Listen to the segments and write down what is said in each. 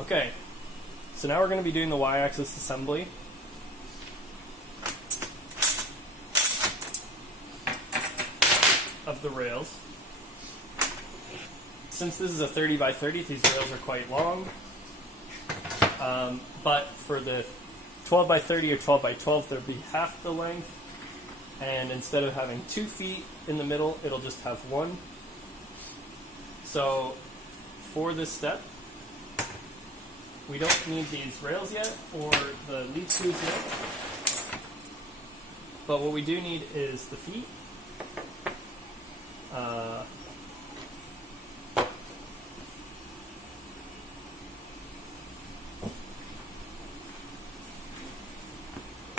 Okay, so now we're going to be doing the y-axis assembly. Of the rails. Since this is a 30 by 30, these rails are quite long. But for the 12 by 30 or 12 by 12, there'll be half the length. And instead of having 2 feet in the middle, it'll just have 1. So for this step, we don't need these rails yet, or the lead screws yet. But what we do need is the feet.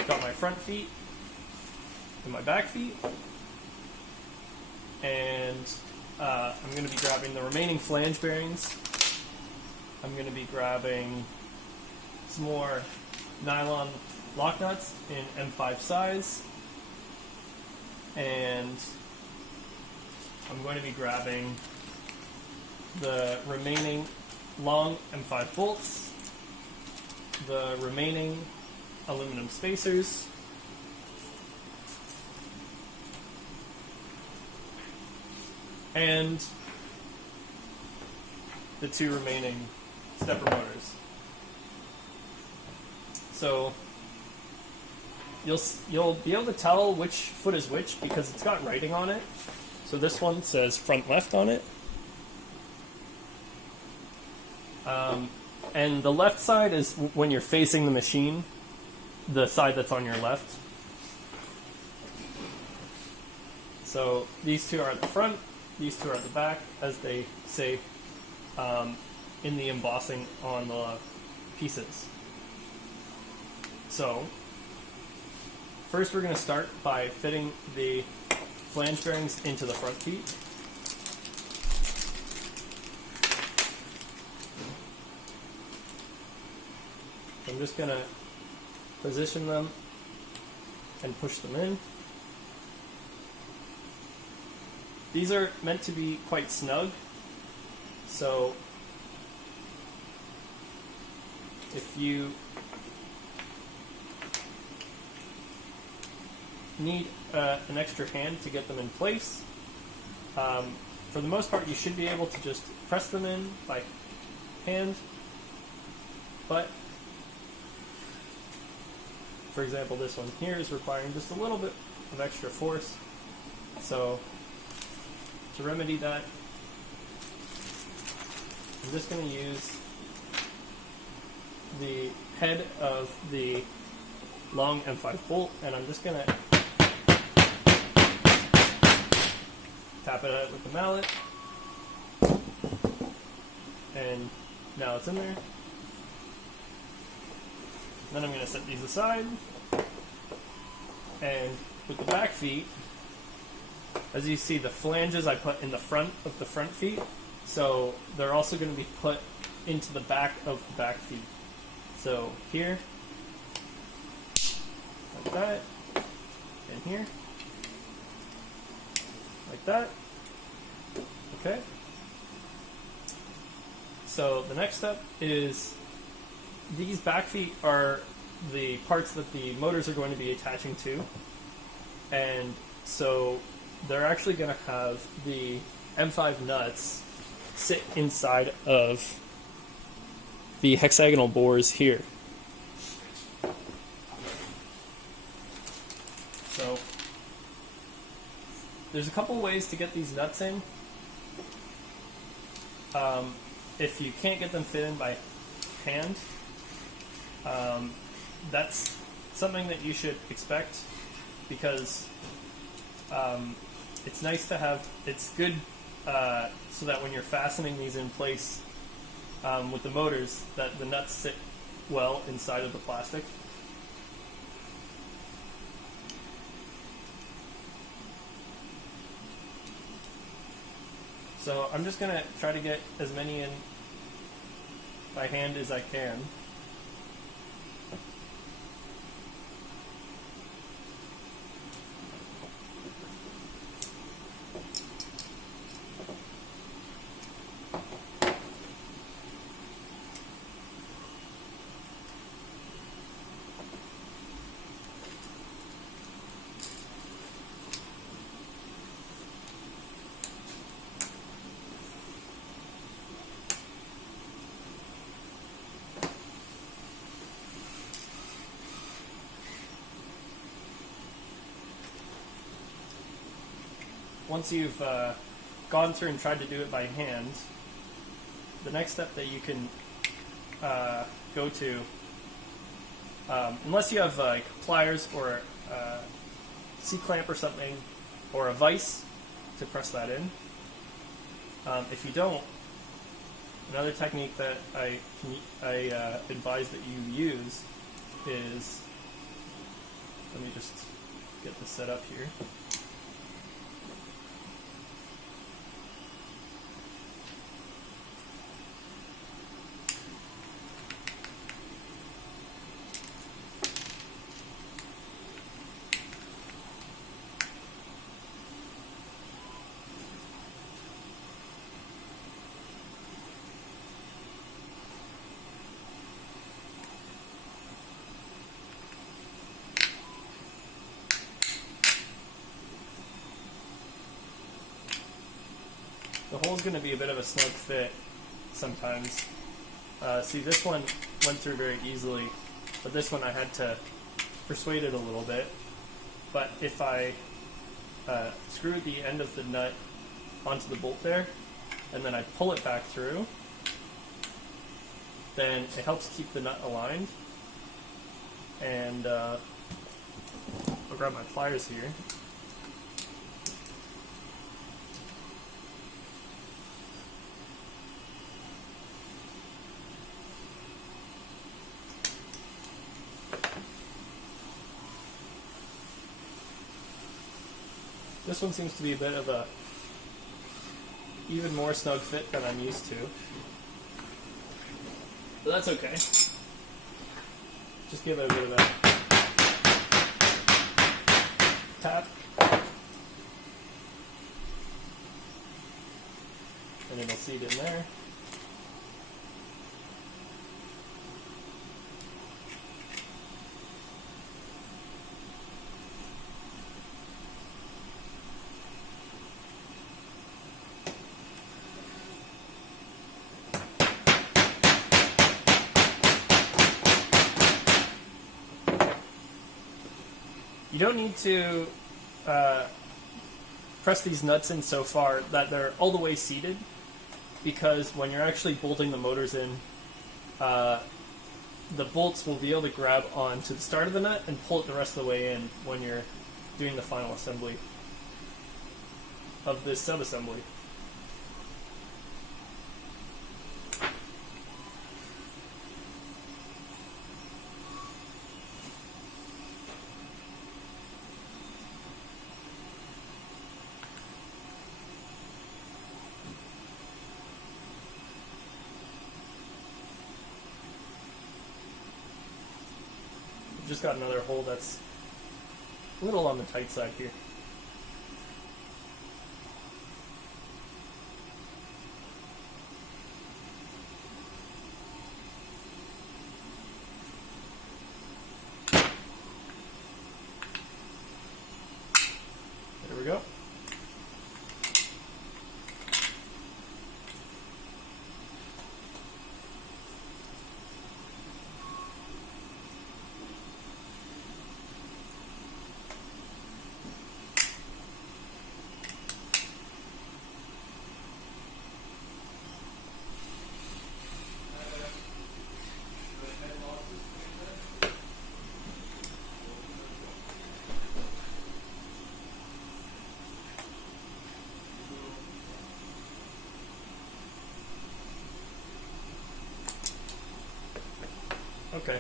Got my front feet and my back feet, and I'm going to be grabbing the remaining flange bearings. I'm going to be grabbing some more nylon lock nuts in M5 size, and I'm going to be grabbing the remaining long M5 bolts, the remaining aluminum spacers, and the 2 remaining stepper motors. So you'll be able to tell which foot is which because it's got writing on it. So this one says front left on it. And the left side is when you're facing the machine, the side that's on your left. So these 2 are at the front, these 2 are at the back, as they say in the embossing on the pieces. So first we're going to start by fitting the flange bearings into the front feet. I'm just going to position them and push them in. These are meant to be quite snug, so if you need an extra hand to get them in place, for the most part you should be able to just press them in by hand, but for example this one here is requiring just a little bit of extra force. So to remedy that, I'm just going to use the head of the long M5 bolt, and I'm just going to tap it out with the mallet, and now it's in there. Then I'm going to set these aside, and with the back feet, as you see, the flanges I put in the front of the front feet, so they're also going to be put into the back of the back feet. So here, like that, and here, like that. Okay. So the next step is these back feet are the parts that the motors are going to be attaching to, and so they're actually going to have the M5 nuts sit inside of the hexagonal bores here. So there's a couple ways to get these nuts in. If you can't get them fit in by hand, that's something that you should expect, because it's nice to have, it's good so that when you're fastening these in place with the motors, that the nuts sit well inside of the plastic. So I'm just going to try to get as many in by hand as I can. once you've gone through and tried to do it by hand, the next step that you can go to, unless you have like pliers or a C-clamp or something, or a vise to press that in. If you don't, another technique that I advise that you use is, let me just get this set up here. The hole's going to be a bit of a snug fit sometimes. See, this one went through very easily, but this one I had to persuade it a little bit. But if I screw the end of the nut onto the bolt there, and then I pull it back through, then it helps keep the nut aligned. And I'll grab my pliers here. This one seems to be a bit of a even more snug fit than I'm used to. But that's okay. Just give it a bit of a tap. And it'll seat in there. You don't need to press these nuts in so far that they're all the way seated, because when you're actually bolting the motors in, the bolts will be able to grab onto the start of the nut and pull it the rest of the way in when you're doing the final assembly of this sub-assembly. Just got another hole that's a little on the tight side here. There we go. Okay.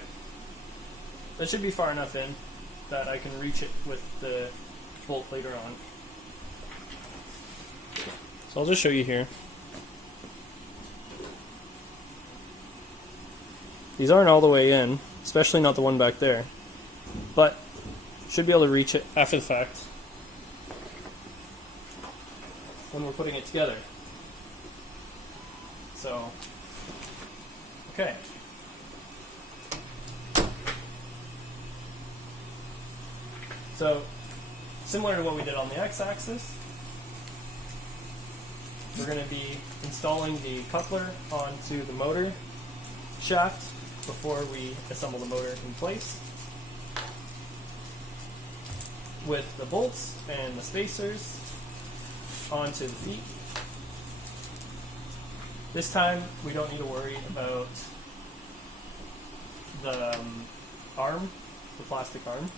That should be far enough in that I can reach it with the bolt later on. So I'll just show you here. These aren't all the way in, especially not the one back there, but should be able to reach it after the fact when we're putting it together. So, okay. So, similar to what we did on the x-axis, we're going to be installing the coupler onto the motor shaft before we assemble the motor in place with the bolts and the spacers. onto the feet. This time we don't need to worry about the arm, the plastic arm.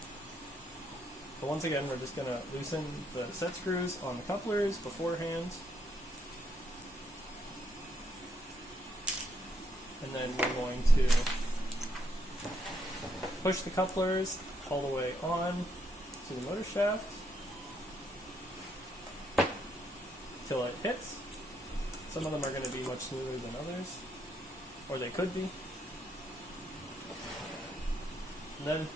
But once again, we're just going to loosen the set screws on the couplers beforehand. And then we're going to push the couplers all the way on to the motor shaft till it hits. Some of them are going to be much smoother than others, or they could be. And then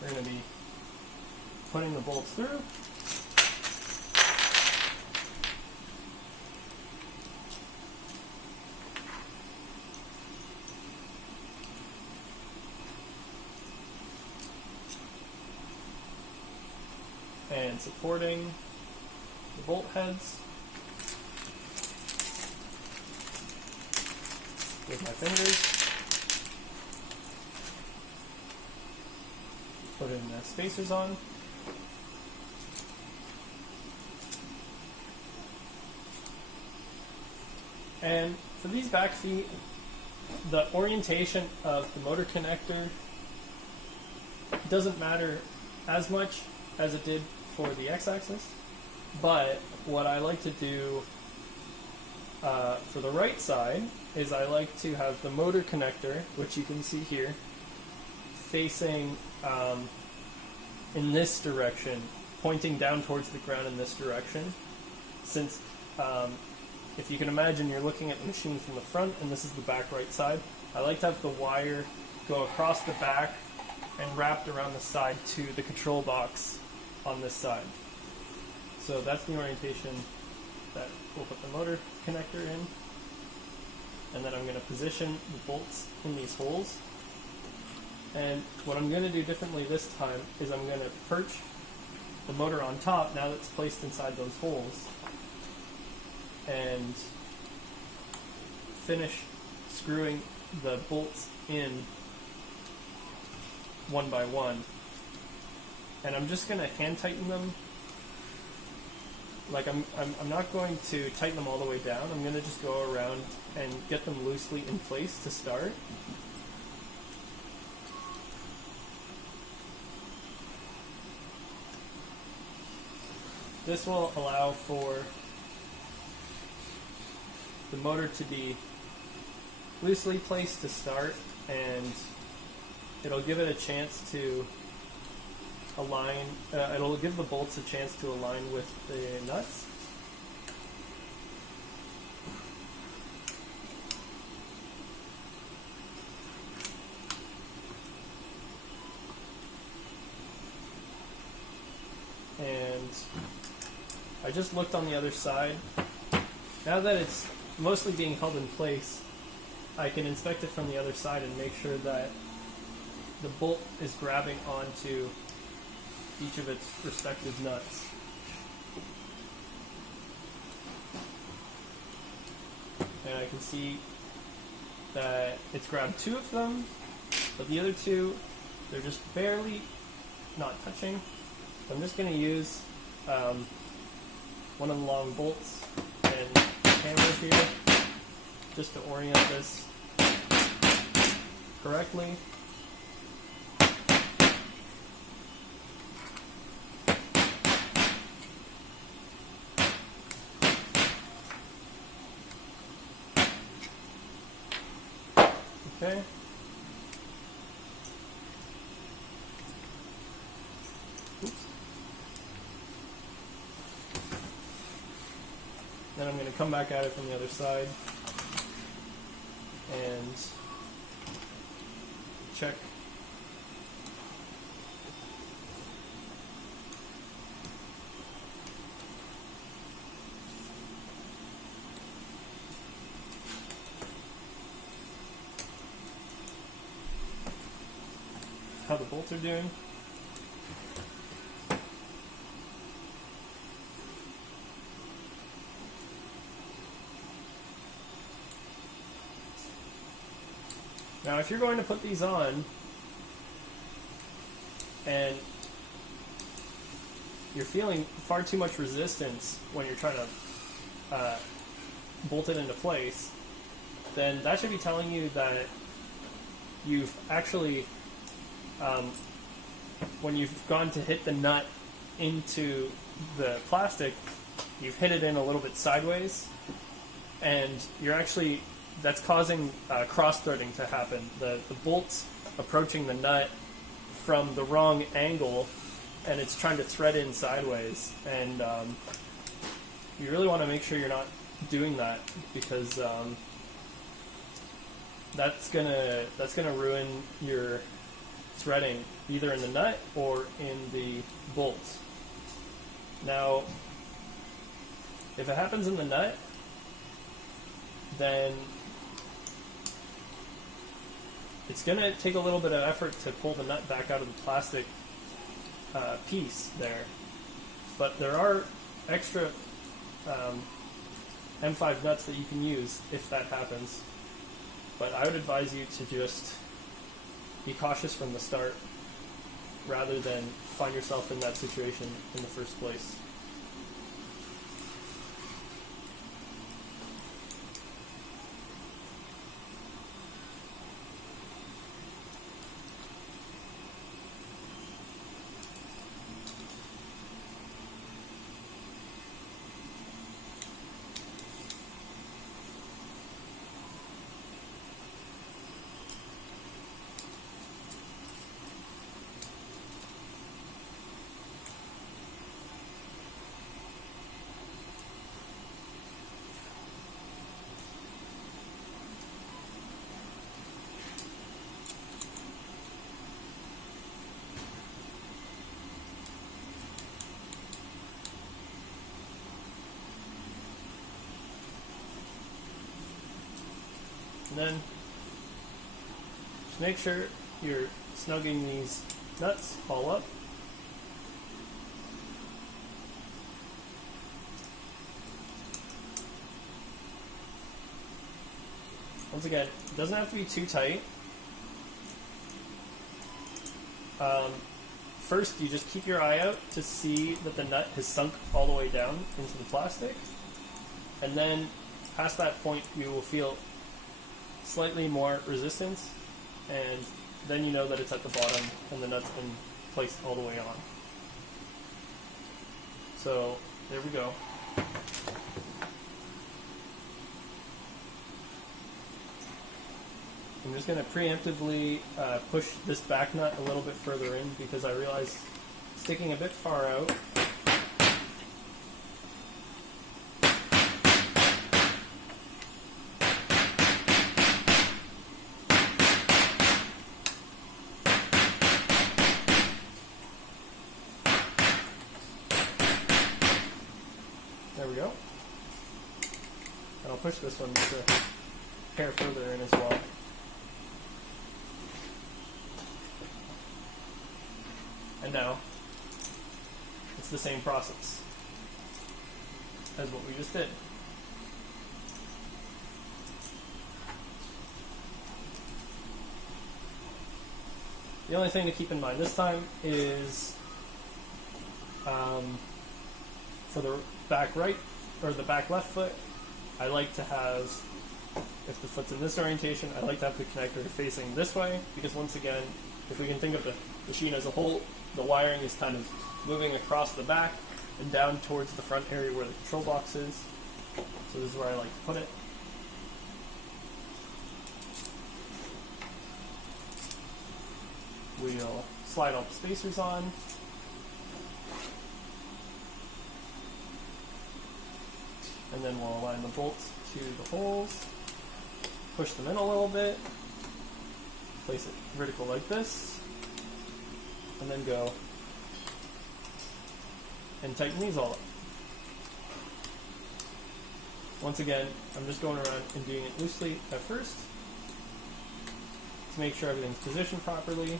we're going to be putting the bolts through. And supporting the bolt heads with my fingers. Putting the spacers on. And for these back feet, the orientation of the motor connector doesn't matter as much as it did for the x-axis, but what I like to do for the right side is I like to have the motor connector, which you can see here, facing in this direction, pointing down towards the ground in this direction. Since if you can imagine, you're looking at the machine from the front and this is the back right side, I like to have the wire go across the back and wrapped around the side to the control box on this side. So that's the orientation that we'll put the motor connector in. And then I'm going to position the bolts in these holes. And what I'm going to do differently this time is I'm going to perch the motor on top now that it's placed inside those holes and finish screwing the bolts in one by one. And I'm just going to hand tighten them. Like I'm not going to tighten them all the way down. I'm going to just go around and get them loosely in place to start. This will allow for the motor to be loosely placed to start, and it'll give it a chance to align, it'll give the bolts a chance to align with the nuts. And I just looked on the other side. Now that it's mostly being held in place, I can inspect it from the other side and make sure that the bolt is grabbing onto each of its respective nuts. And I can see that it's grabbed two of them, but the other two, they're just barely not touching. So I'm just going to use one of the long bolts and hammer here just to orient this correctly. Okay. Oops. Then I'm going to come back at it from the other side and check how the bolts are doing. Now if you're going to put these on and you're feeling far too much resistance when you're trying to bolt it into place, then that should be telling you that you've actually, when you've gone to hit the nut into the plastic, you've hit it in a little bit sideways, and you're actually, that's causing cross-threading to happen. The bolt's approaching the nut from the wrong angle, and it's trying to thread in sideways, and you really want to make sure you're not doing that, because that's gonna ruin your threading either in the nut or in the bolt. Now, if it happens in the nut, then it's going to take a little bit of effort to pull the nut back out of the plastic piece there. But there are extra M5 nuts that you can use if that happens. But I would advise you to just be cautious from the start rather than find yourself in that situation in the first place. And then just make sure you're snugging these nuts all up. Once again, it doesn't have to be too tight. First, you just keep your eye out to see that the nut has sunk all the way down into the plastic. And then, past that point, you will feel slightly more resistance, and then you know that it's at the bottom and the nut's been placed all the way on. So there we go. I'm just going to preemptively push this back nut a little bit further in because I realize sticking a bit far out. There we go. And I'll push this one just a hair further in as well. And now, it's the same process as what we just did. The only thing to keep in mind this time is for the back right or the back left foot, I like to have, if the foot's in this orientation, I like to have the connector facing this way, because once again, if we can think of the machine as a whole, the wiring is kind of moving across the back and down towards the front area where the control box is. So this is where I like to put it. We'll slide all the spacers on. And then we'll align the bolts to the holes, push them in a little bit, place it vertical like this, and then go and tighten these all up. Once again, I'm just going around and doing it loosely at first to make sure everything's positioned properly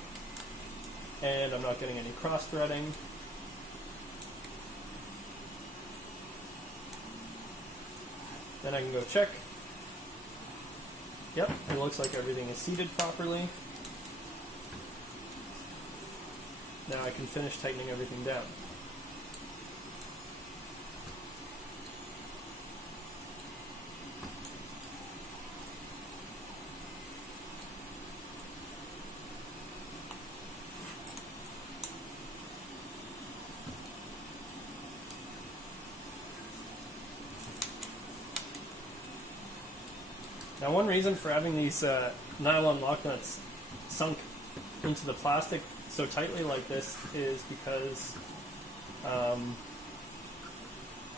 and I'm not getting any cross threading. Then I can go check. Yep, it looks like everything is seated properly. Now I can finish tightening everything down. Now, one reason for having these nylon lock nuts sunk into the plastic so tightly like this is because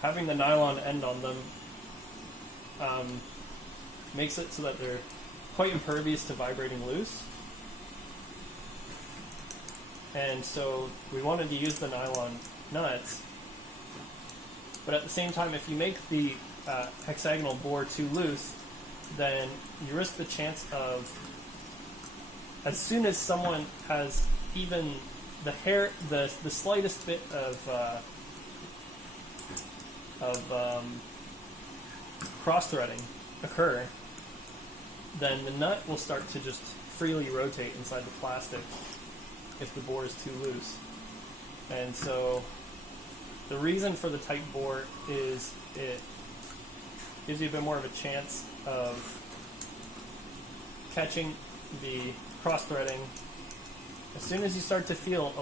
having the nylon end on them makes it so that they're quite impervious to vibrating loose. And so we wanted to use the nylon nuts, but at the same time, if you make the hexagonal bore too loose, then you risk the chance of, as soon as someone has even the slightest bit of cross-threading occur, then the nut will start to just freely rotate inside the plastic if the bore is too loose. And so the reason for the tight bore is it gives you a bit more of a chance of catching the cross-threading. As soon as you start to feel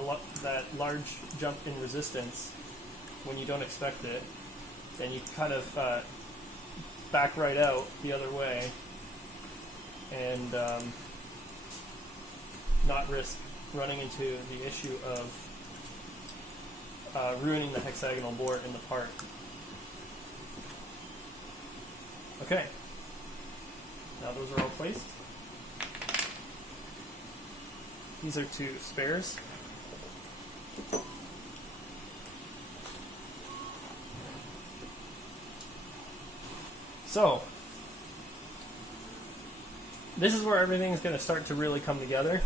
that large jump in resistance when you don't expect it, then you kind of back right out the other way and not risk running into the issue of ruining the hexagonal bore in the part. Okay, now those are all placed. These are two spares. So, this is where everything's going to start to really come together,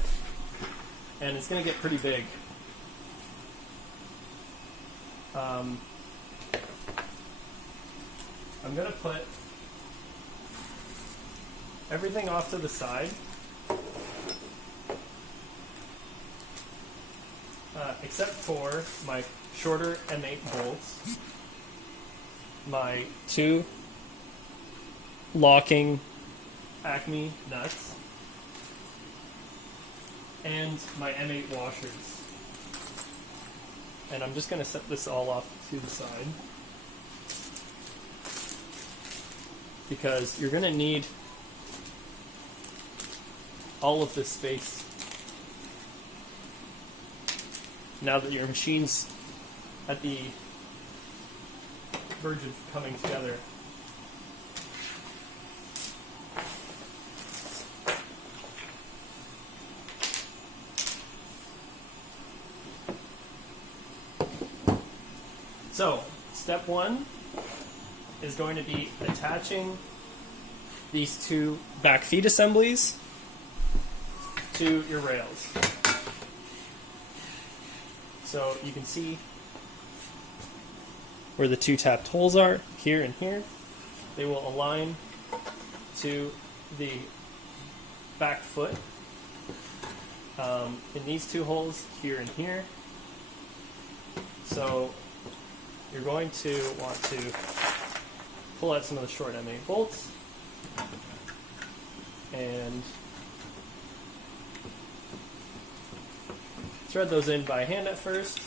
and it's going to get pretty big. I'm going to put everything off to the side, except for my shorter M8 bolts, my two locking Acme nuts, and my M8 washers. And I'm just going to set this all off to the side, because you're going to need all of this space now that your machine's at the verge of coming together. So, step one is going to be attaching these two back feet assemblies to your rails. So you can see where the two tapped holes are, here and here. They will align to the back foot in these two holes, here and here. So you're going to want to pull out some of the short M8 bolts and thread those in by hand at first.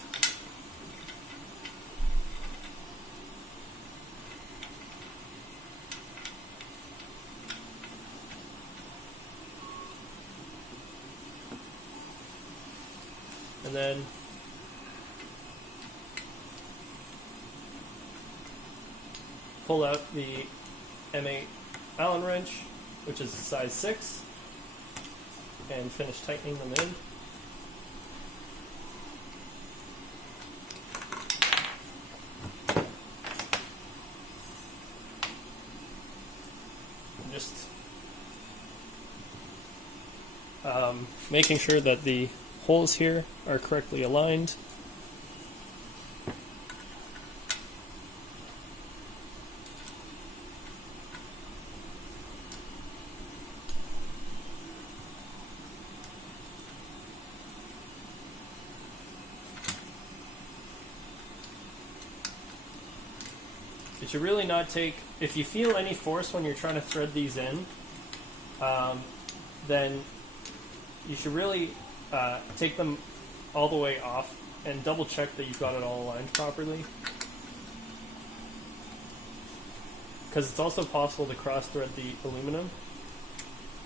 And then pull out the M8 Allen wrench, which is a size 6, and finish tightening them in. And just making sure that the holes here are correctly aligned. It should really not take, if you feel any force when you're trying to thread these in, then you should really take them all the way off and double check that you've got it all aligned properly. Because it's also possible to cross thread the aluminum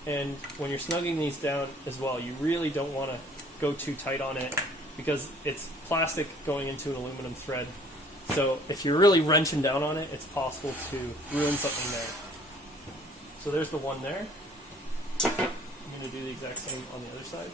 And when you're snugging these down as well, you really don't want to go too tight on it because it's plastic going into an aluminum thread. So if you're really wrenching down on it, it's possible to ruin something there. So there's the one there. I'm going to do the exact same on the other side.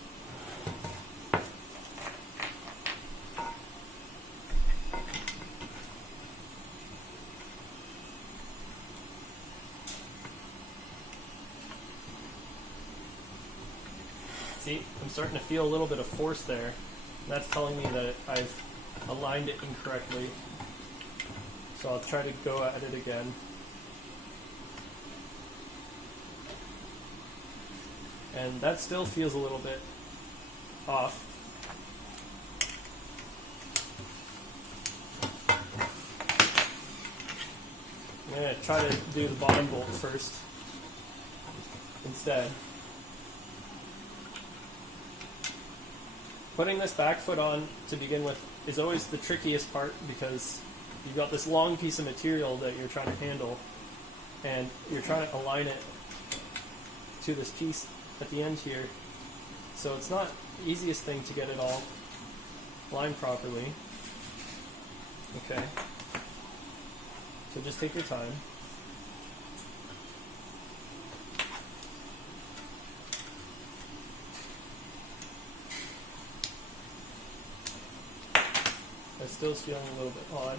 See, I'm starting to feel a little bit of force there. And that's telling me that I've aligned it incorrectly. So I'll try to go at it again. And that still feels a little bit off. I'm going to try to do the bottom bolt first instead. Putting this back foot on to begin with is always the trickiest part because you've got this long piece of material that you're trying to handle and you're trying to align it to this piece at the end here. So it's not the easiest thing to get it all aligned properly. Okay. So just take your time. It still is feeling a little bit odd.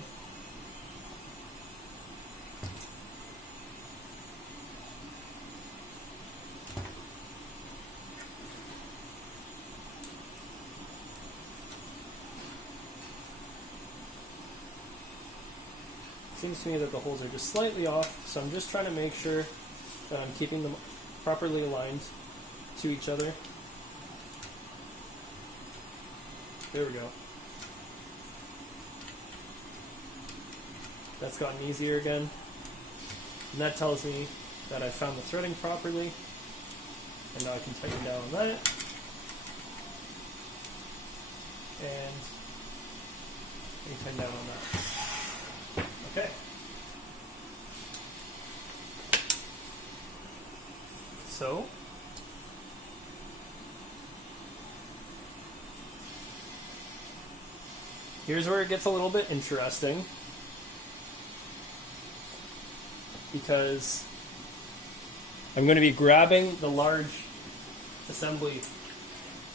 Seems to me that the holes are just slightly off, so I'm just trying to make sure that I'm keeping them properly aligned to each other. There we go. That's gotten easier again. And that tells me that I found the threading properly. And now I can tighten down on that. And tighten down on that. Okay. So, here's where it gets a little bit interesting. Because I'm going to be grabbing the large assembly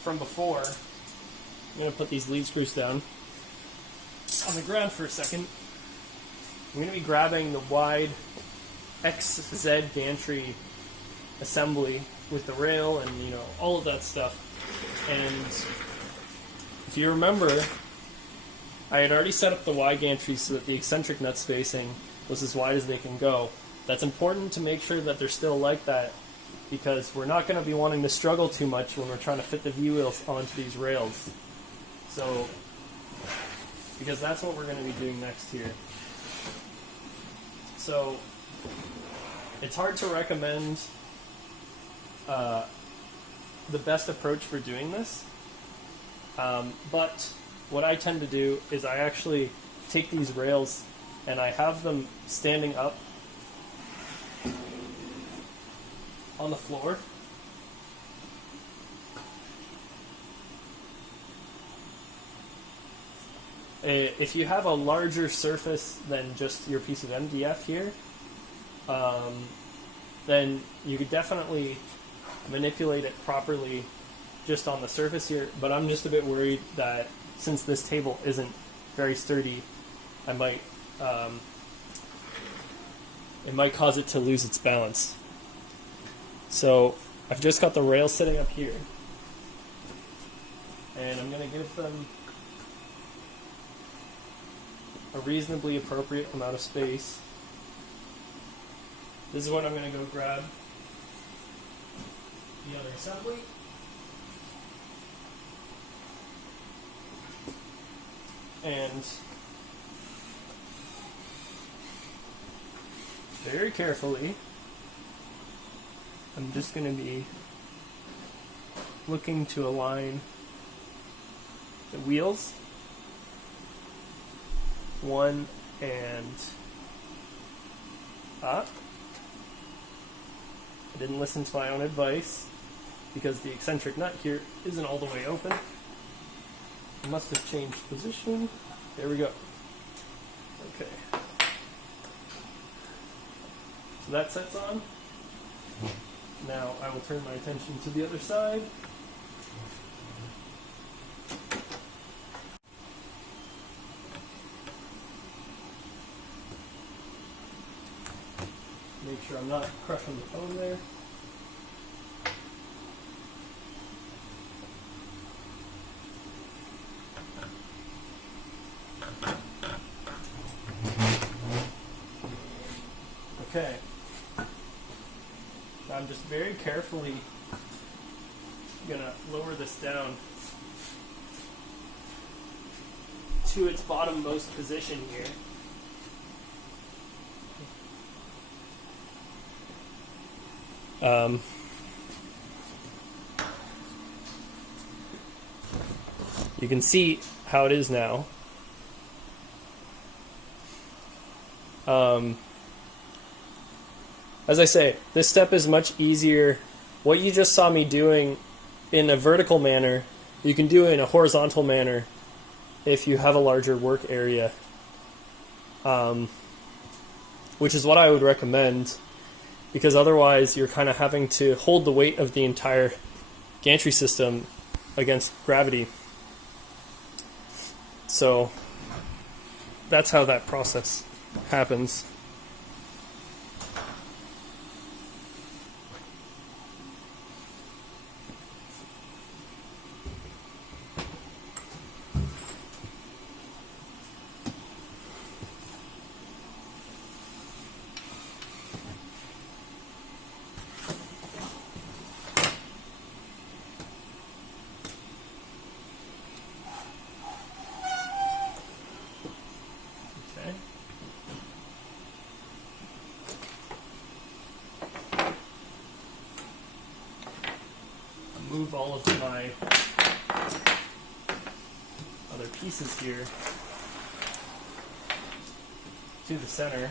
from before. I'm going to put these lead screws down on the ground for a second. I'm going to be grabbing the wide XZ gantry assembly with the rail and all of that stuff. And if you remember, I had already set up the Y gantry so that the eccentric nut spacing was as wide as they can go. That's important to make sure that they're still like that because we're not going to be wanting to struggle too much when we're trying to fit the V-wheels onto these rails. So, because that's what we're going to be doing next here. So, it's hard to recommend the best approach for doing this, but what I tend to do is I actually take these rails and I have them standing up on the floor. If you have a larger surface than just your piece of MDF here, then you could definitely manipulate it properly just on the surface here, but I'm just a bit worried that since this table isn't very sturdy, it might cause it to lose its balance. So I've just got the rails sitting up here, and I'm going to give them a reasonably appropriate amount of space. This is when I'm going to go grab the other assembly. And very carefully, I'm just going to be looking to align the wheels, one and up, I didn't listen to my own advice because the eccentric nut here isn't all the way open. I must have changed position. There we go. Okay. So that sets on. Now I will turn my attention to the other side. Make sure I'm not crushing the phone there. Okay. I'm just very carefully gonna lower this down to its bottommost position here. You can see how it is now. As I say, this step is much easier. What you just saw me doing in a vertical manner, you can do in a horizontal manner if you have a larger work area, which is what I would recommend, because otherwise you're kind of having to hold the weight of the entire gantry system against gravity. So that's how that process happens. Move all of my other pieces here to the center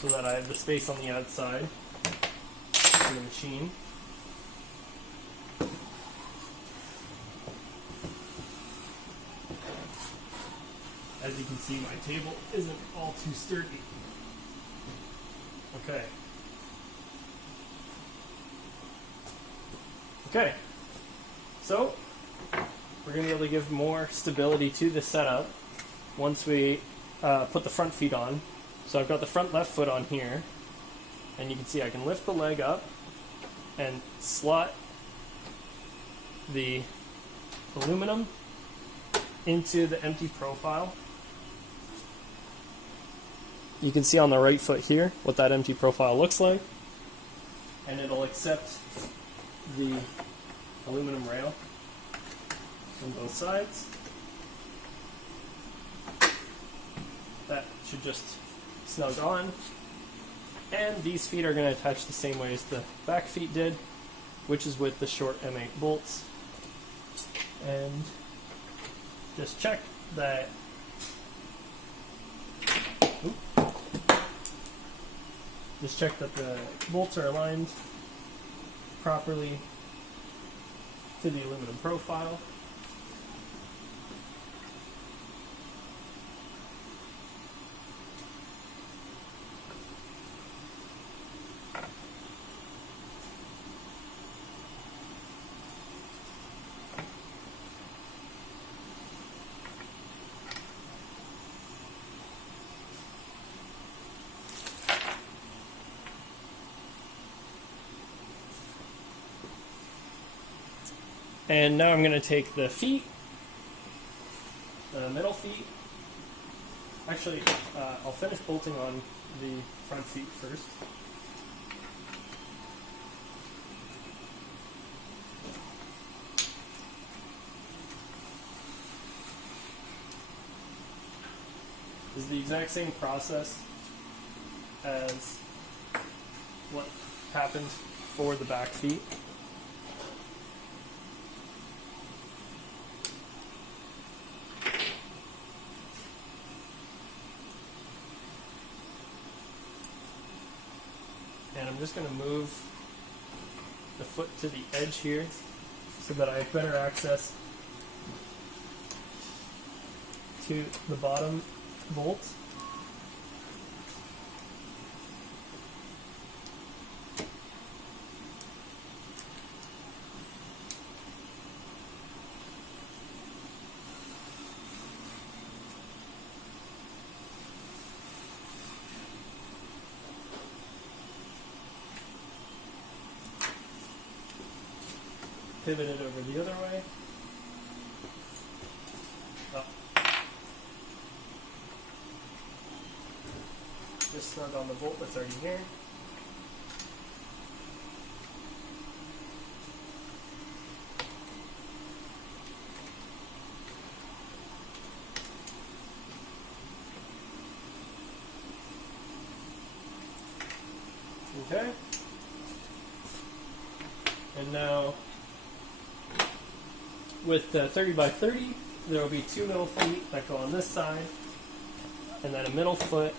so that I have the space on the outside for the machine. As you can see, my table isn't all too sturdy. Okay. Okay, so we're going to be able to give more stability to the setup once we put the front feet on. So I've got the front left foot on here, and you can see I can lift the leg up and slot the aluminum into the empty profile. You can see on the right foot here what that empty profile looks like, and it'll accept the aluminum rail on both sides. That should just snug on, and these feet are going to attach the same way as the back feet did, which is with the short M8 bolts. And just check that the bolts are aligned properly to the aluminum profile. And now I'm going to take the feet, the middle feet. Actually, I'll finish bolting on the front feet first. This is the exact same process as what happened for the back feet. and I'm just going to move the foot to the edge here so that I have better access to the bottom bolt. Pivot it over the other way. Up. Just snug on the bolt that's already here. Okay. And now, with 30 by 30, there will be 2 middle feet that go on this side, and then a middle foot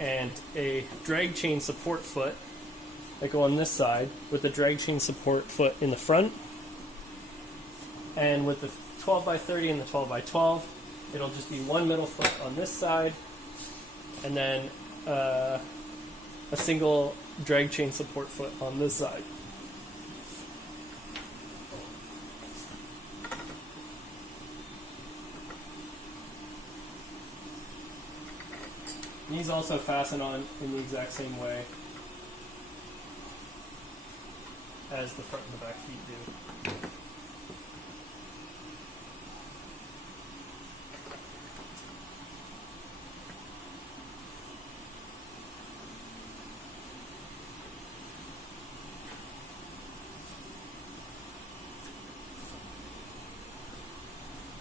and a drag chain support foot that go on this side, with the drag chain support foot in the front. And with the 12 by 30 and the 12 by 12, it'll just be 1 middle foot on this side, and then a single drag chain support foot on this side. These also fasten on in the exact same way as the front and the back feet do.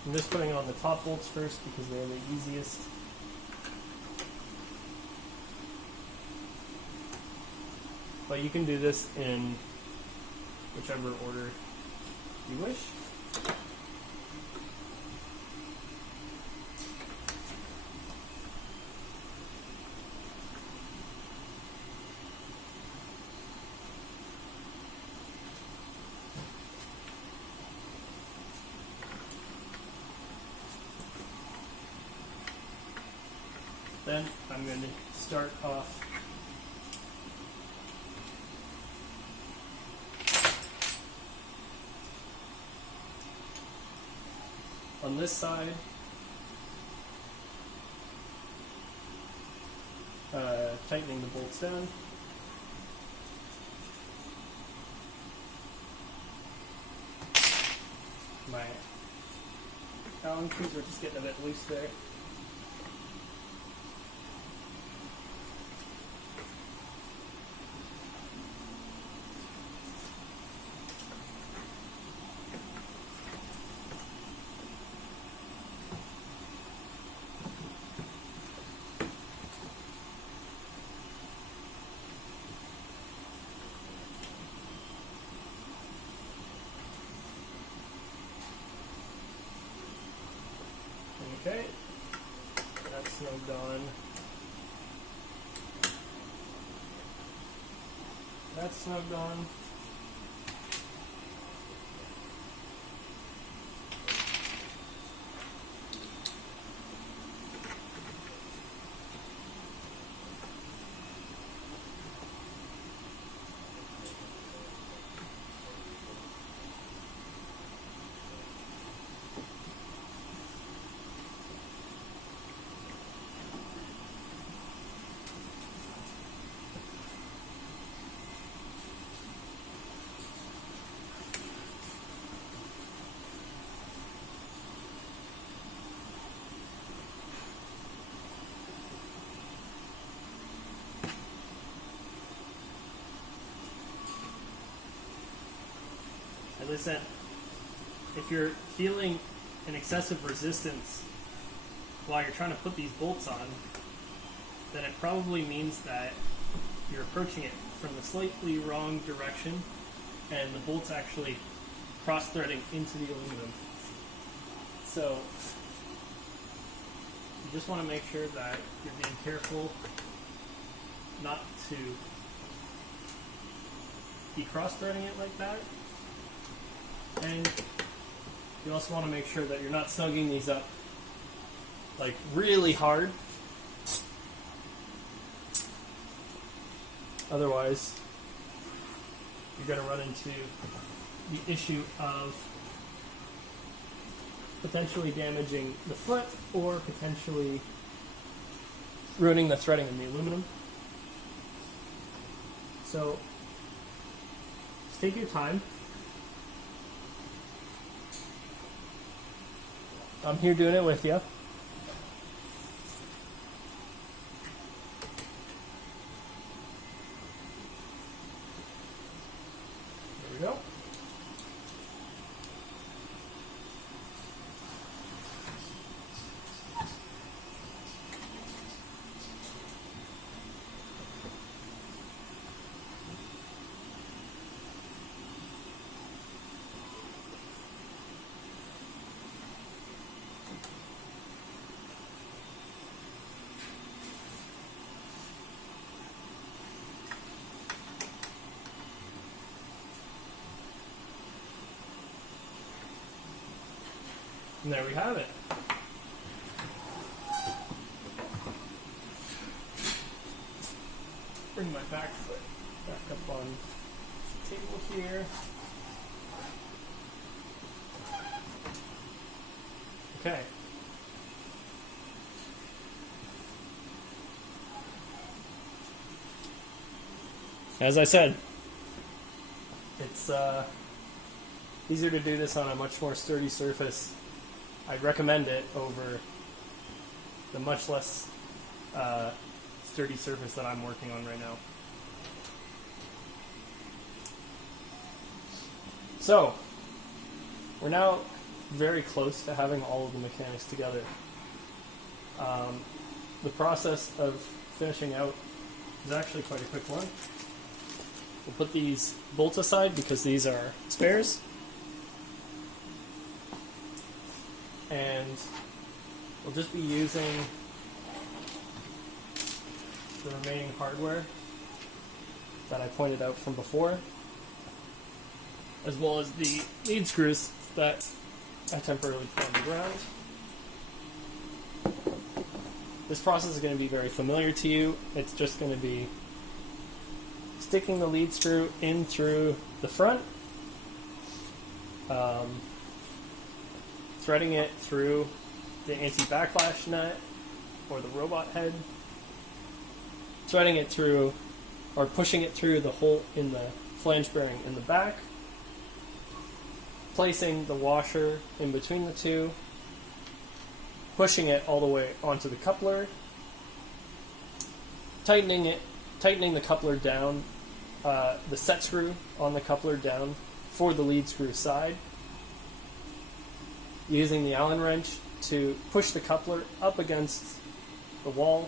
I'm just putting on the top bolts first because they're the easiest. But you can do this in whichever order you wish. Then I'm going to start off on this side, tightening the bolts down. My Allen screws are just getting a bit loose there. Okay, that's snugged on. That's snugged on. Listen, if you're feeling an excessive resistance while you're trying to put these bolts on, then it probably means that you're approaching it from the slightly wrong direction and the bolt's actually cross-threading into the aluminum. So you just want to make sure that you're being careful not to be cross-threading it like that. And you also want to make sure that you're not snugging these up like really hard. Otherwise, you're going to run into the issue of potentially damaging the foot or potentially ruining the threading of the aluminum. So, just take your time. I'm here doing it with you. There we go. And there we have it. Bring my back foot back up on the table here. Okay. As I said, it's easier to do this on a much more sturdy surface. I'd recommend it over the much less sturdy surface that I'm working on right now. So, we're now very close to having all of the mechanics together. The process of finishing out is actually quite a quick one. We'll put these bolts aside because these are spares. And we'll just be using the remaining hardware that I pointed out from before, as well as the lead screws that I temporarily put on the ground. This process is going to be very familiar to you. It's just going to be sticking the lead screw in through the front, threading it through the anti-backlash nut or the robot head, threading it through or pushing it through the hole in the flange bearing in the back, placing the washer in between the two, pushing it all the way onto the coupler, tightening the coupler down, the set screw on the coupler down for the lead screw side, using the Allen wrench to push the coupler up against the wall,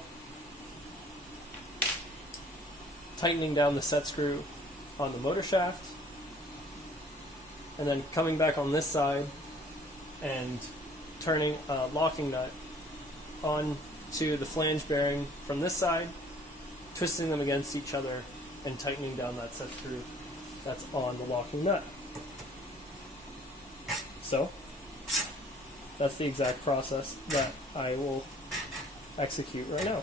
tightening down the set screw on the motor shaft, and then coming back on this side and turning a locking nut onto the flange bearing from this side, twisting them against each other, and tightening down that set screw that's on the locking nut. So, that's the exact process that I will execute right now.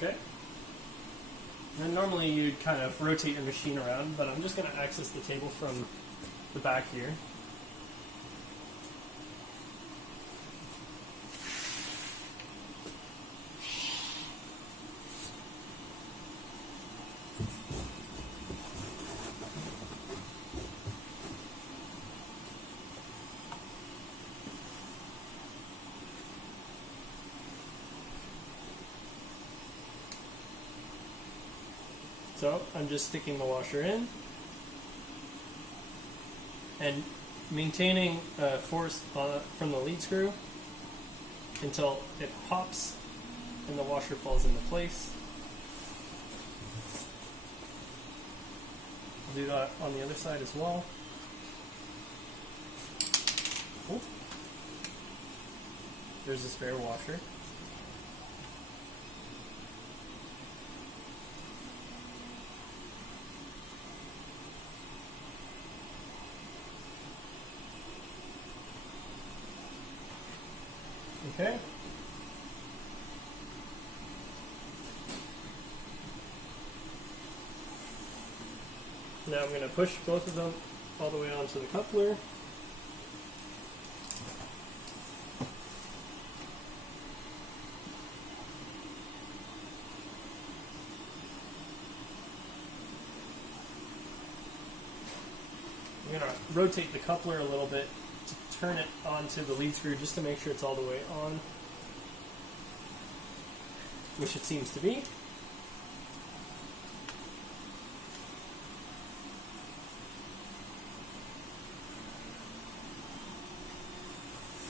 Okay. And normally you'd kind of rotate your machine around, but I'm just going to access the table from the back here. So I'm just sticking the washer in and maintaining force from the lead screw until it pops and the washer falls into place. I'll do that on the other side as well. Oh. There's a spare washer. Okay. Now I'm going to push both of them all the way onto the coupler. I'm going to rotate the coupler a little bit to turn it onto the lead screw just to make sure it's all the way on, which it seems to be.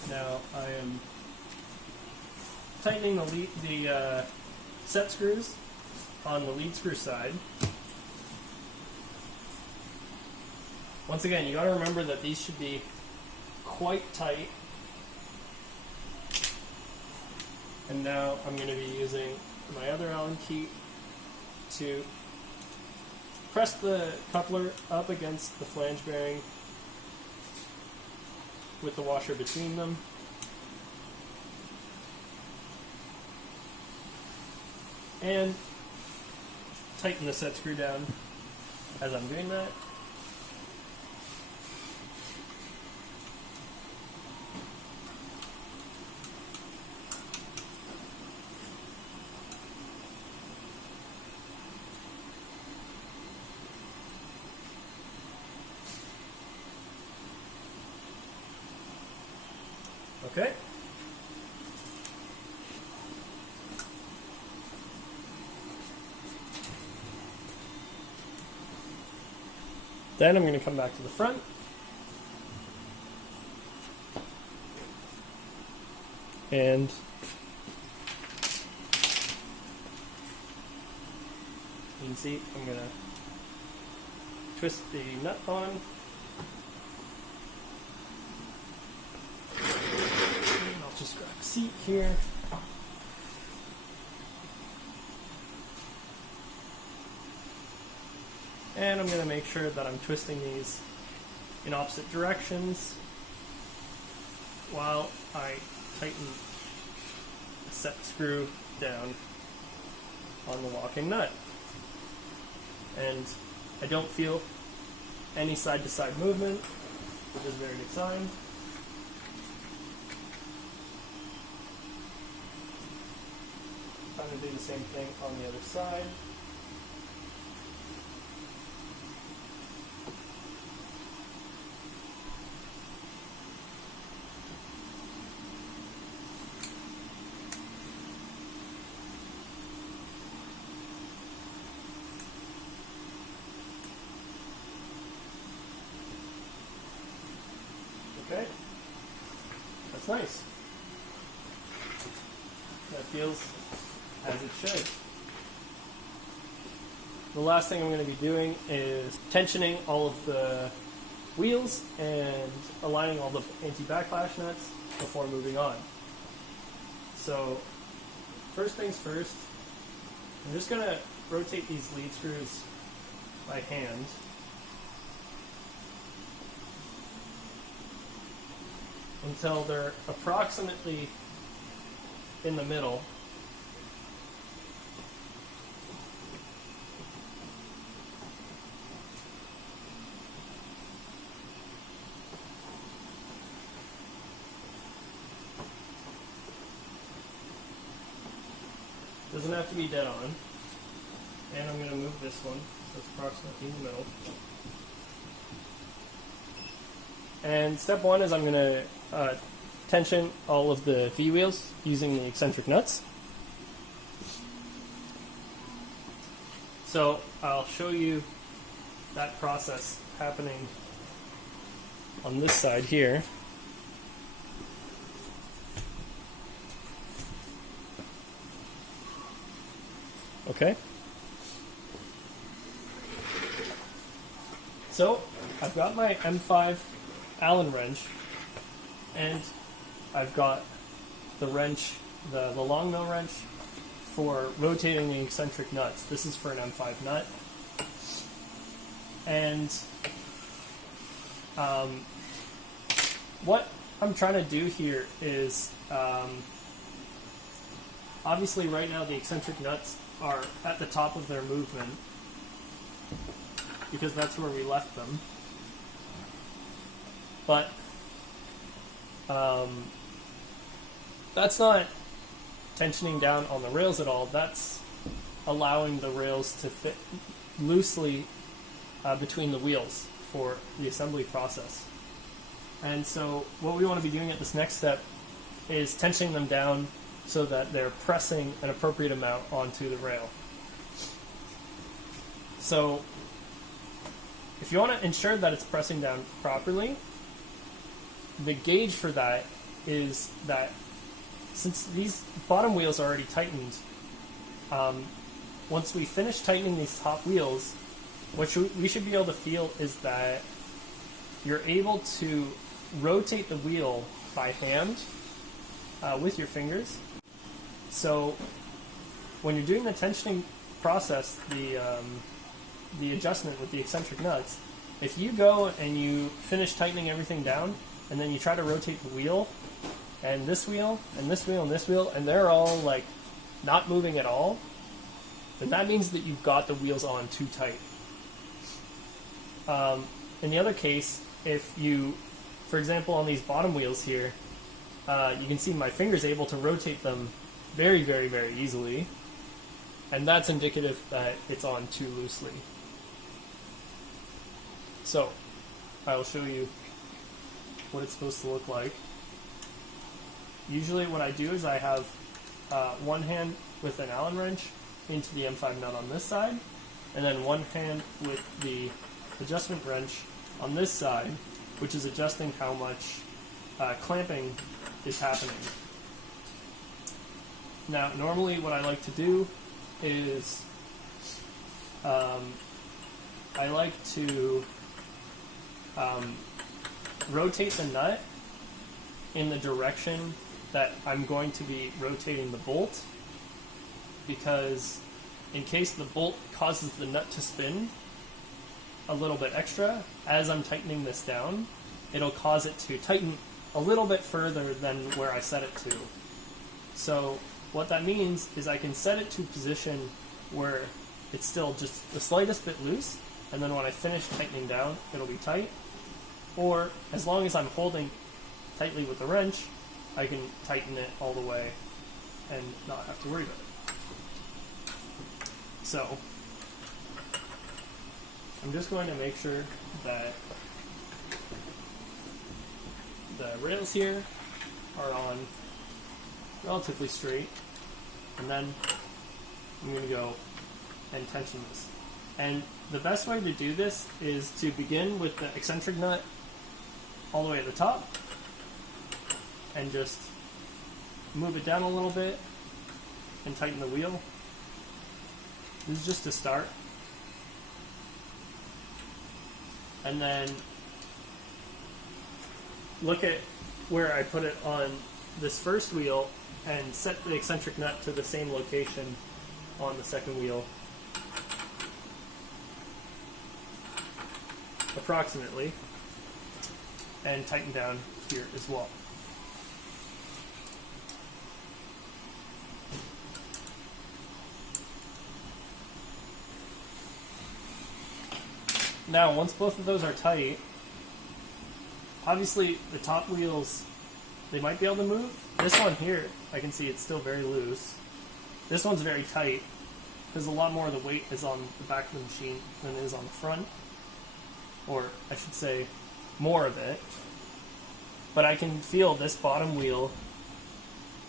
Now I am tightening the set screws on the lead screw side. Once again, you got to remember that these should be quite tight. And now I'm going to be using my other Allen key to press the coupler up against the flange bearing with the washer between them. And tighten the set screw down as I'm doing that. Okay. Then I'm going to come back to the front. And you can see I'm going to twist the nut on. Just grab a seat here. And I'm going to make sure that I'm twisting these in opposite directions while I tighten the set screw down on the locking nut. And I don't feel any side-to-side movement, which is a very good sign. I'm going to do the same thing on the other side. Okay, that's nice. That feels as it should. The last thing I'm going to be doing is tensioning all of the wheels and aligning all the anti-backlash nuts before moving on. So first things first, I'm just going to rotate these lead screws by hand. Until they're approximately in the middle. Doesn't have to be dead on. And I'm going to move this one so it's approximately in the middle. And step one is I'm going to tension all of the V-wheels using the eccentric nuts. So I'll show you that process happening on this side here. Okay. So I've got my M5 Allen wrench, and I've got the wrench, the LongMill wrench for rotating the eccentric nuts. This is for an M5 nut. And what I'm trying to do here is, obviously right now the eccentric nuts are at the top of their movement because that's where we left them. But that's not tensioning down on the rails at all. That's allowing the rails to fit loosely between the wheels for the assembly process. And so what we want to be doing at this next step is tensioning them down so that they're pressing an appropriate amount onto the rail. So if you want to ensure that it's pressing down properly, the gauge for that is that since these bottom wheels are already tightened, once we finish tightening these top wheels, what we should be able to feel is that you're able to rotate the wheel by hand with your fingers. So when you're doing the tensioning process, the adjustment with the eccentric nuts, if you go and you finish tightening everything down and then you try to rotate the wheel, and this wheel, and this wheel, and this wheel, and they're all like not moving at all, then that means that you've got the wheels on too tight. In the other case, if you, for example, on these bottom wheels here, you can see my finger's able to rotate them very, very, very easily, and that's indicative that it's on too loosely. So, I will show you what it's supposed to look like. Usually what I do is I have one hand with an Allen wrench into the M5 nut on this side, and then one hand with the adjustment wrench on this side, which is adjusting how much clamping is happening. Now, normally what I like to do is I like to rotate the nut in the direction that I'm going to be rotating the bolt, because in case the bolt causes the nut to spin a little bit extra as I'm tightening this down, it'll cause it to tighten a little bit further than where I set it to. So what that means is I can set it to a position where it's still just the slightest bit loose, and then when I finish tightening down, it'll be tight. Or as long as I'm holding tightly with the wrench, I can tighten it all the way and not have to worry about it. So I'm just going to make sure that the rails here are on relatively straight, and then I'm going to go and tension this. And the best way to do this is to begin with the eccentric nut all the way at the top and just move it down a little bit and tighten the wheel. This is just to start. And then look at where I put it on this first wheel and set the eccentric nut to the same location on the second wheel, approximately, and tighten down here as well. Now, once both of those are tight, obviously the top wheels, they might be able to move. This one here, I can see it's still very loose. This one's very tight because a lot more of the weight is on the back of the machine than it is on the front, or I should say more of it. But I can feel this bottom wheel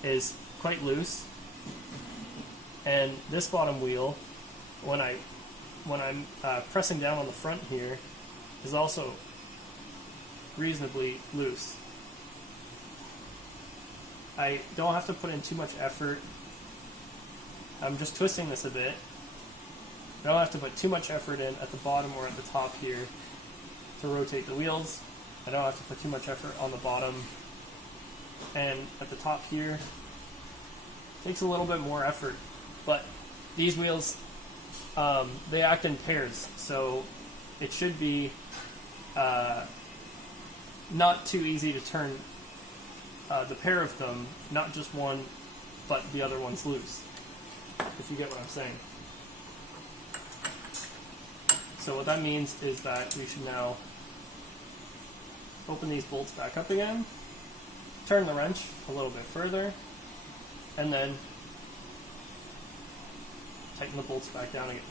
is quite loose, and this bottom wheel, when I'm pressing down on the front here, is also reasonably loose. I don't have to put in too much effort. I'm just twisting this a bit. I don't have to put too much effort in at the bottom or at the top here to rotate the wheels. I don't have to put too much effort on the bottom. And at the top here, it takes a little bit more effort. But these wheels, they act in pairs, so it should be not too easy to turn the pair of them, not just one, but the other one's loose, if you get what I'm saying. So what that means is that we should now open these bolts back up again, turn the wrench a little bit further, and then tighten the bolts back down again.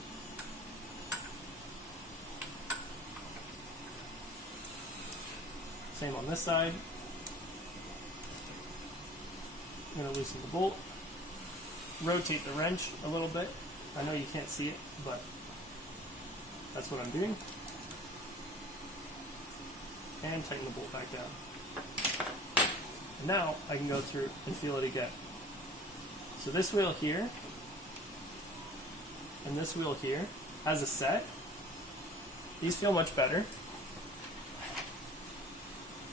Same on this side. I'm going to loosen the bolt, rotate the wrench a little bit. I know you can't see it, but that's what I'm doing. And tighten the bolt back down. And now I can go through and feel it again. So this wheel here and this wheel here, as a set, these feel much better,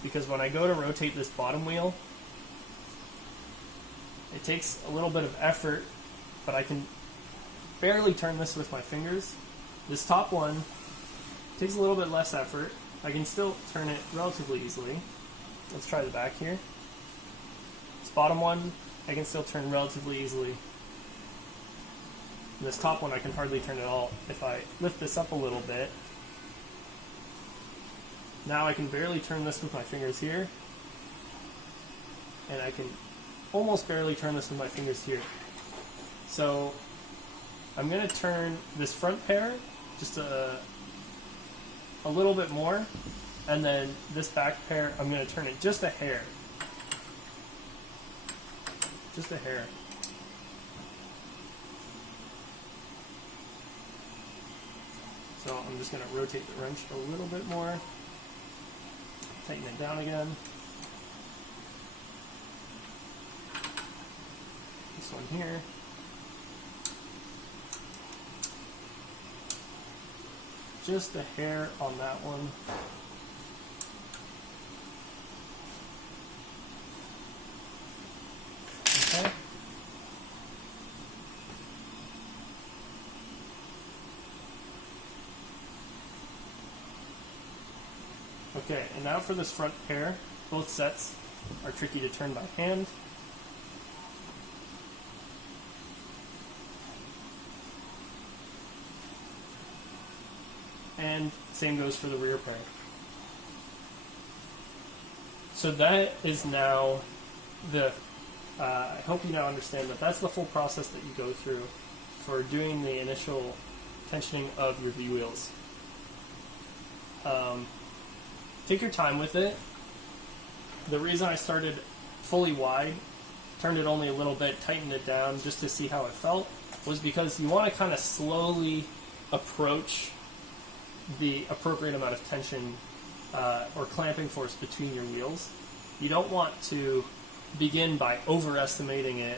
because when I go to rotate this bottom wheel, it takes a little bit of effort, but I can barely turn this with my fingers. This top one takes a little bit less effort. I can still turn it relatively easily. Let's try the back here. This bottom one, I can still turn relatively easily. And this top one, I can hardly turn at all. If I lift this up a little bit, now I can barely turn this with my fingers here, and I can almost barely turn this with my fingers here. So I'm going to turn this front pair just a little bit more, and then this back pair, I'm going to turn it just a hair. Just a hair. So I'm just going to rotate the wrench a little bit more, tighten it down again. This one here. Just a hair on that one. Okay. Okay, and now for this front pair. Both sets are tricky to turn by hand. And same goes for the rear pair. So that is now the, I hope you now understand that that's the full process that you go through for doing the initial tensioning of your V-wheels. Take your time with it. The reason I started fully wide, turned it only a little bit, tightened it down just to see how it felt, was because you want to kind of slowly approach the appropriate amount of tension or clamping force between your wheels. You don't want to begin by overestimating it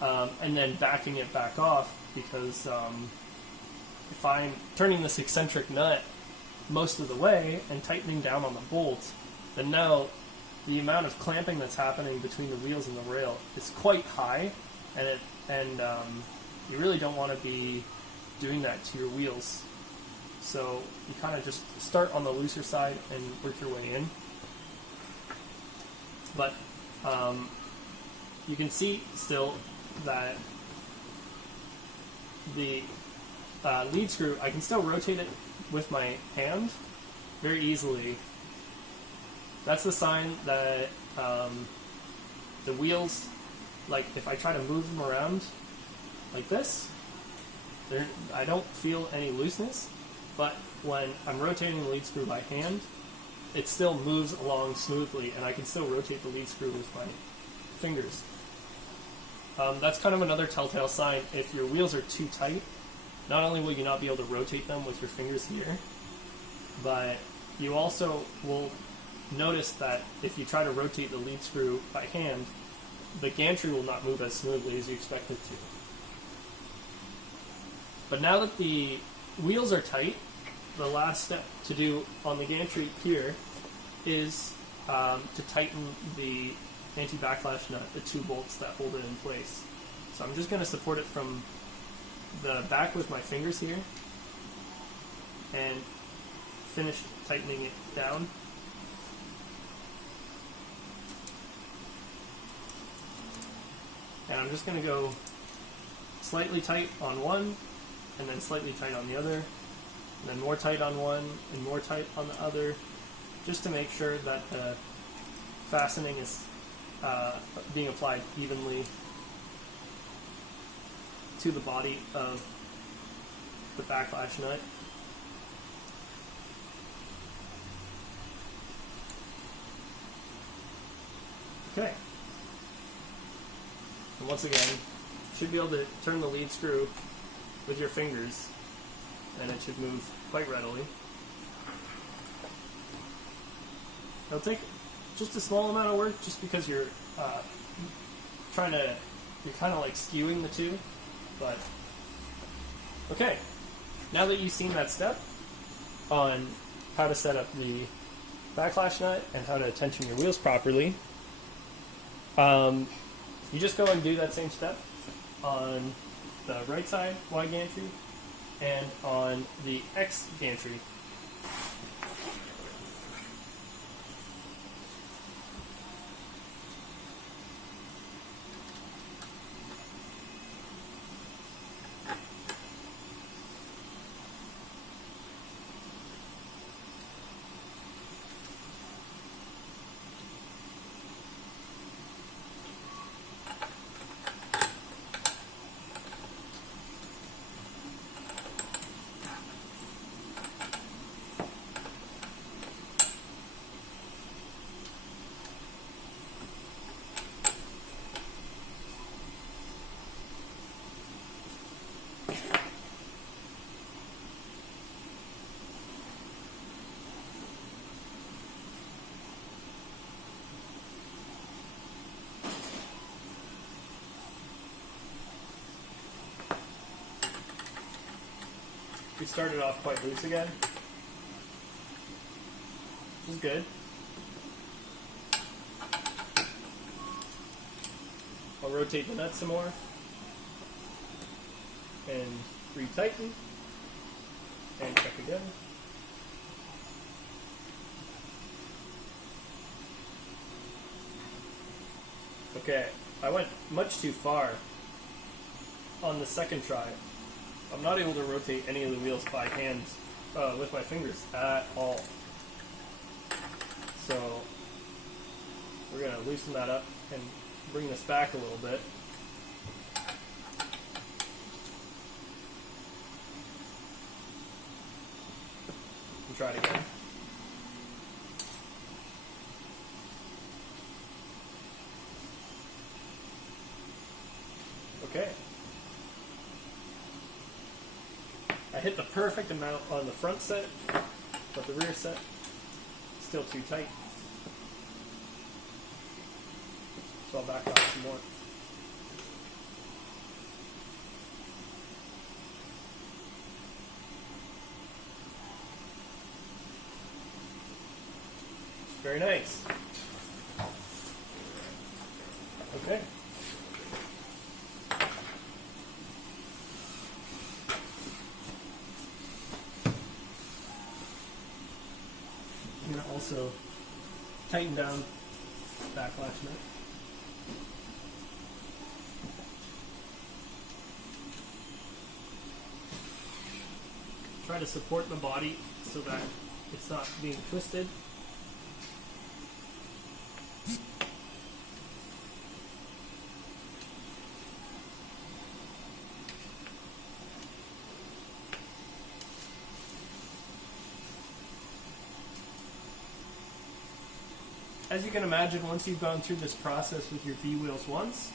and then backing it back off, because if I'm turning this eccentric nut most of the way and tightening down on the bolt, then now the amount of clamping that's happening between the wheels and the rail is quite high, and you really don't want to be doing that to your wheels. So you kind of just start on the looser side and work your way in. But you can see still that the lead screw, I can still rotate it with my hand very easily. That's the sign that the wheels like if I try to move them around like this, I don't feel any looseness, but when I'm rotating the lead screw by hand, it still moves along smoothly, and I can still rotate the lead screw with my fingers. That's kind of another telltale sign. If your wheels are too tight, not only will you not be able to rotate them with your fingers here, but you also will notice that if you try to rotate the lead screw by hand, the gantry will not move as smoothly as you expect it to. But now that the wheels are tight, the last step to do on the gantry here is to tighten the anti-backlash nut, the 2 bolts that hold it in place. So I'm just going to support it from the back with my fingers here and finish tightening it down. And I'm just going to go slightly tight on one, and then slightly tight on the other, and then more tight on one, and more tight on the other, just to make sure that the fastening is being applied evenly to the body of the backlash nut. Okay. And once again, you should be able to turn the lead screw with your fingers, and it should move quite readily. It'll take just a small amount of work, just because you're kind of like skewing the two, but okay. Now that you've seen that step on how to set up the backlash nut and how to tension your wheels properly, you just go and do that same step on the right side Y gantry and on the X gantry. We started off quite loose again, which is good. I'll rotate the nut some more and retighten and check again. Okay, I went much too far on the second try. I'm not able to rotate any of the wheels by hand with my fingers at all. So we're going to loosen that up and bring this back a little bit. And try it again. Okay. I hit the perfect amount on the front set, but the rear set still too tight. So I'll back off some more. Very nice. Okay. I'm going to also tighten down backlash nut. Try to support the body so that it's not being twisted. as you can imagine, once you've gone through this process with your V wheels once,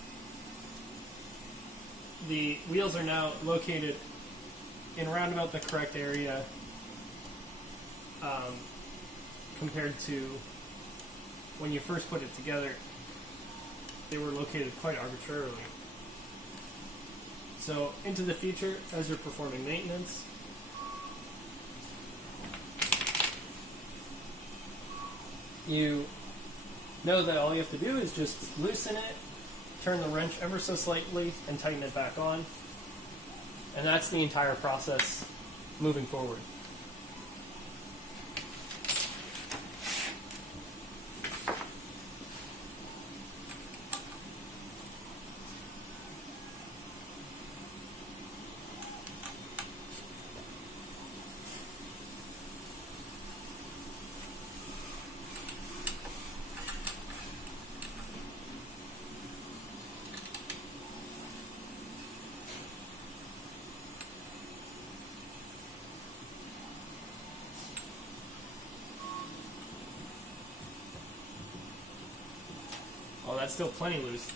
the wheels are now located in around about the correct area compared to when you first put it together. They were located quite arbitrarily. So into the future, as you're performing maintenance, you know that all you have to do is just loosen it, turn the wrench ever so slightly, and tighten it back on. And that's the entire process moving forward. Oh, that's still plenty loose.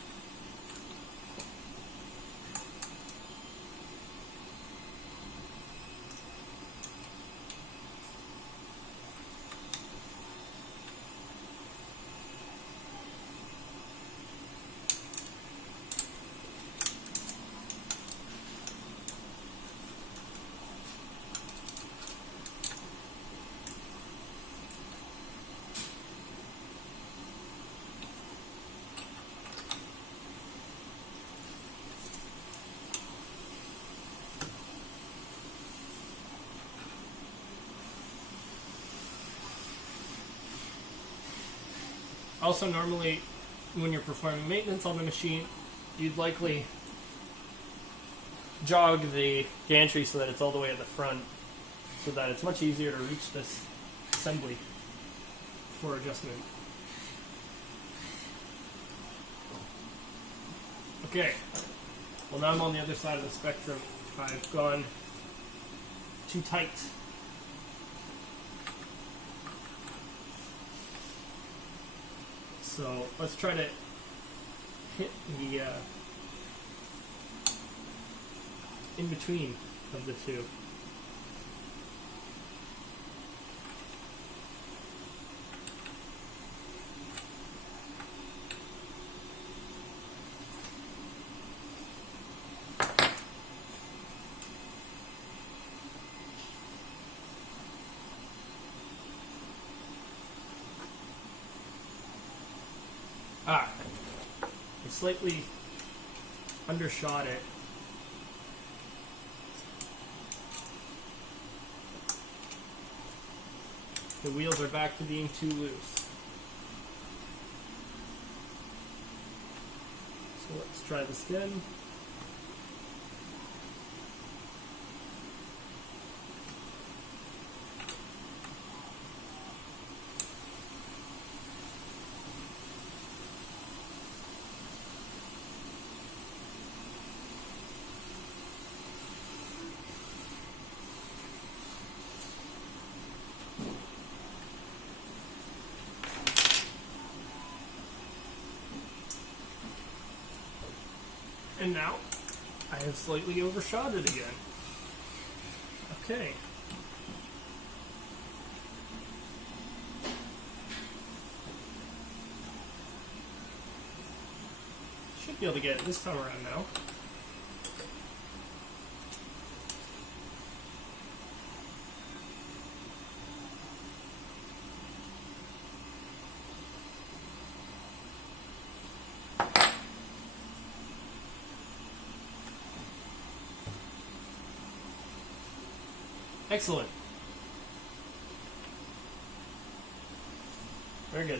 Also, normally, when you're performing maintenance on the machine, you'd likely jog the gantry so that it's all the way at the front, so that it's much easier to reach this assembly for adjustment. Okay, well now I'm on the other side of the spectrum. I've gone too tight. So let's try to hit the in between of the two. I slightly undershot it. The wheels are back to being too loose. So let's try this again. And now, I have slightly overshot it again. Okay. Should be able to get it this time around now. Excellent. Very good.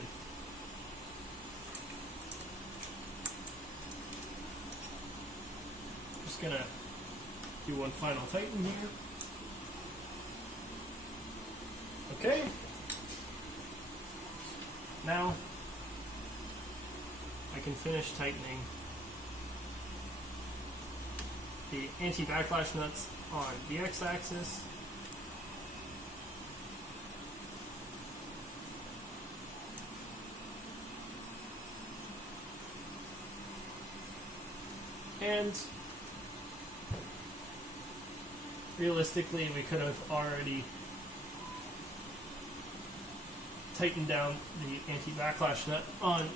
Just gonna do one final tighten here. Okay. Now I can finish tightening the anti-backlash nuts on the x-axis. And realistically, we could have already tightened down the anti-backlash nut on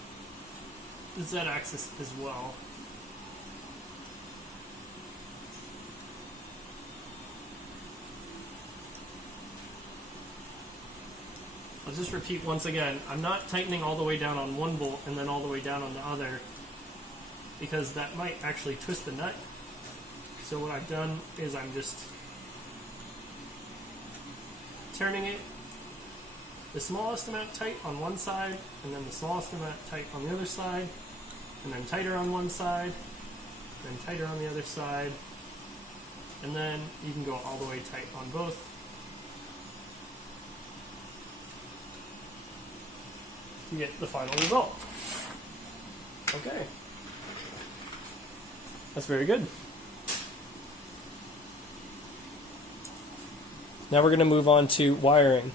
the Z-axis as well. I'll just repeat once again, I'm not tightening all the way down on one bolt and then all the way down on the other, because that might actually twist the nut. So what I've done is I'm just turning it the smallest amount tight on one side, and then the smallest amount tight on the other side, and then tighter on one side, then tighter on the other side, and then you can go all the way tight on both. To get the final result. Okay. That's very good. Now we're going to move on to wiring.